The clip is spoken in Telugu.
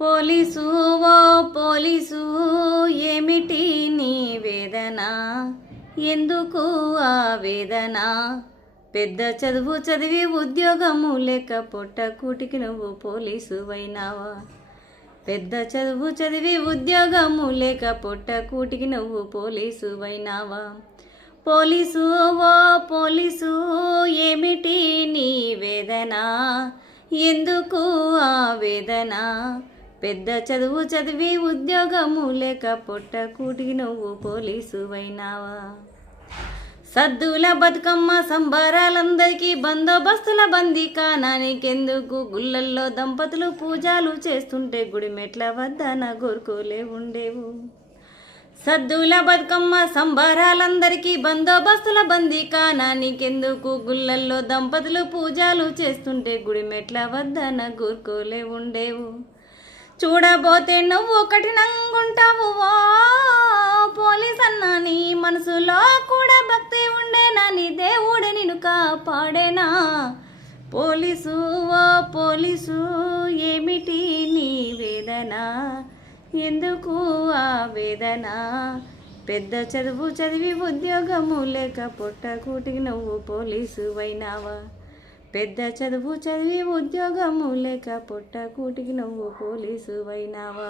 పోలీసు ఓ పోలీసు ఏమిటి నీ వేదన? ఎందుకు ఆ వేదన? పెద్ద చదువు చదివి ఉద్యోగము లేక పొట్ట కూటికి నువ్వు పోలీసు అయినావా? పెద్ద చదువు చదివి ఉద్యోగము లేక పొట్ట కూటికి నువ్వు పోలీసు అయినావా? పోలీసు ఓ పోలీసు ఏమిటి నీ వేదన? ఎందుకు ఆ వేదన? పెద్ద చదువు చదివి ఉద్యోగము లేక పొట్ట కూటికి నువ్వు పోలీసు అయినావా సద్దుల బతుకమ్మ సంబరాలందరికీ బందోబస్తుల బందీ కానానికెందుకు గుళ్ళల్లో దంపతులు పూజలు చేస్తుంటే గుడి మెట్ల వద్ద నా గోరుకోలే ఉండేవు. సద్దుల బతుకమ్మ సంబరాలందరికీ బందోబస్తుల బందీ కానానికెందుకు గుళ్ళల్లో దంపతులు పూజలు చేస్తుంటే గుడి మెట్ల వద్ద నా గోరుకోలే ఉండేవు. చూడబోతే నువ్వు కఠినంగుంటావు ఓ పోలీస్ అన్నా నీ మనసులో కూడా భక్తి ఉండేనా? నీ దేవుడు నిన్ను కాపాడేనా? పోలీసు ఓ పోలీసు ఏమిటి నీ వేదన? ఎందుకు ఆ వేదన? పెద్ద చదువు చదివి ఉద్యోగము లేక పొట్ట కూటికి నువ్వు పోలీసు అయినావా పెద్ద చదువు చదివి ఉద్యోగము లేక పొట్ట కూటికి నువ్వు పోలీసు అయినావా